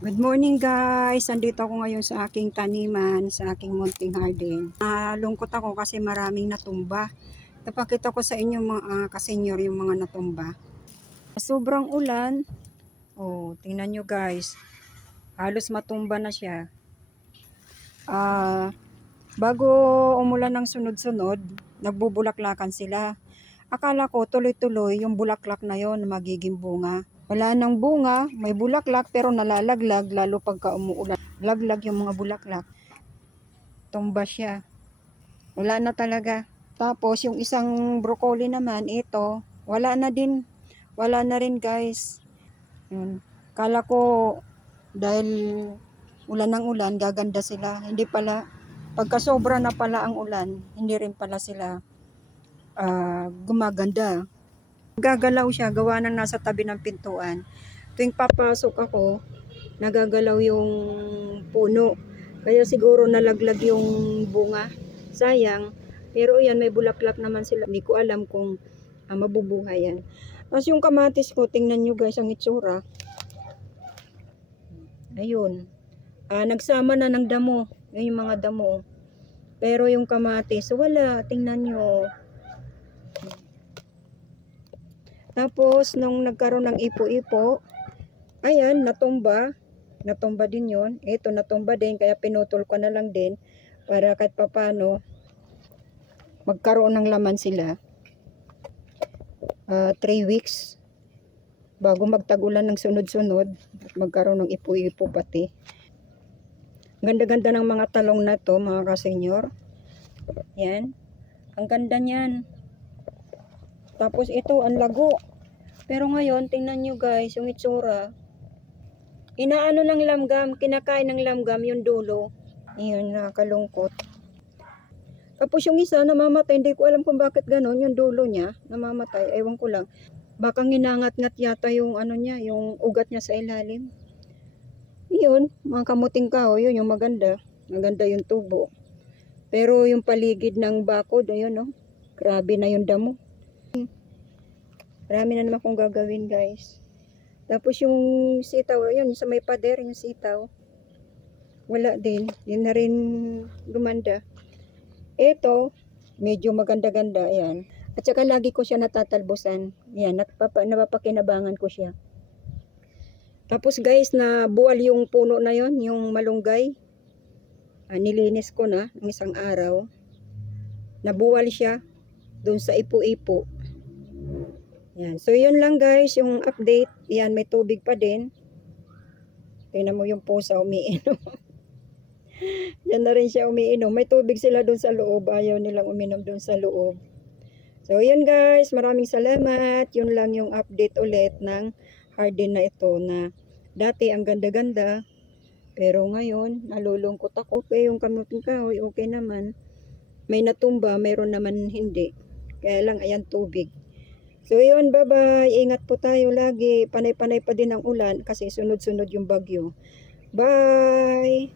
Good morning guys! Andito ako ngayon sa aking taniman, sa aking munting garden. Lungkot ako kasi maraming natumba. Napakita ko sa inyo mga kasenyor yung mga natumba. Sobrang ulan. Tingnan nyo guys. Halos matumba na siya. Bago umulan ng sunod-sunod, nagbubulaklakan sila. Akala ko tuloy-tuloy yung bulaklak na yon magiging bunga. Wala nang bunga, may bulaklak pero nalalaglag lalo pagka umuulan. Laglag yung mga bulaklak. Tumba siya. Wala na talaga. Tapos yung isang broccoli naman, ito, wala na din. Wala na rin guys. Yun. Kala ko dahil ulan ng ulan, gaganda sila. Hindi pala. Pagka sobra na pala ang ulan, hindi rin pala sila gumaganda. Gagalaw siya, gawa ng nasa tabi ng pintuan. Tuwing papasok ako, nagagalaw yung puno. Kaya siguro nalaglag yung bunga. Sayang. Pero yan, may bulaklak naman sila. Hindi ko alam kung mabubuhay yan. Tapos yung kamatis ko, tingnan nyo guys ang itsura. Ayun. Nagsama na ng damo. Yan yung mga damo. Pero yung kamatis, wala. Tingnan nyo. Tapos, nung nagkaroon ng ipo-ipo, ayan, natumba. Natumba din yon. Ito, natumba din, kaya pinutol ko na lang din para kahit papano magkaroon ng laman sila. 3 weeks bago magtagulan ng sunod-sunod, magkaroon ng ipo-ipo pati. Ganda-ganda ng mga talong na to, mga kasenyor. Yan. Ang ganda niyan. Tapos ito, ang lago. Pero ngayon, tingnan nyo guys, yung itsura. Inaano ng langgam, kinakain ng langgam yung dulo. Yun, nakakalungkot. Tapos yung isa, namamatay. Hindi ko alam kung bakit ganon, yung dulo niya, namamatay. Ewan ko lang. Baka nginangat-ngat yata yung ano niya, yung ugat niya sa ilalim. Yun, mga kamuting kahoy, yun yung maganda. Maganda yung tubo. Pero yung paligid ng bakod, ayun no. Grabe na yung damo. Marami na naman kong gagawin guys. Tapos yung sitaw, yun sa may pader yung sitaw. Wala din. Yun na rin gumanda. Ito, medyo maganda-ganda. Ayan. At saka lagi ko siya natatalbusan. Ayan, napapakinabangan ko siya. Tapos guys, nabuwal yung puno na yon, yung malunggay. Nilinis ko na ng isang araw. Nabuwal siya doon sa ipo-ipo. Yan. So, yun lang guys, yung update. Yan, may tubig pa din. Tingnan mo yung pusa umiinom. Yan na rin siya umiinom. May tubig sila doon sa loob. Ayaw nilang uminom doon sa loob. So, yun guys. Maraming salamat. Yun lang yung update ulit ng garden na ito na dati ang ganda-ganda. Pero ngayon, nalulungkot ako. Okay, yung kamuting kahoy, okay naman. May natumba, mayroon naman hindi. Kaya lang, ayan tubig. So yun, bye-bye. Ingat po tayo lagi. Panay-panay pa din ang ulan kasi sunod-sunod yung bagyo. Bye!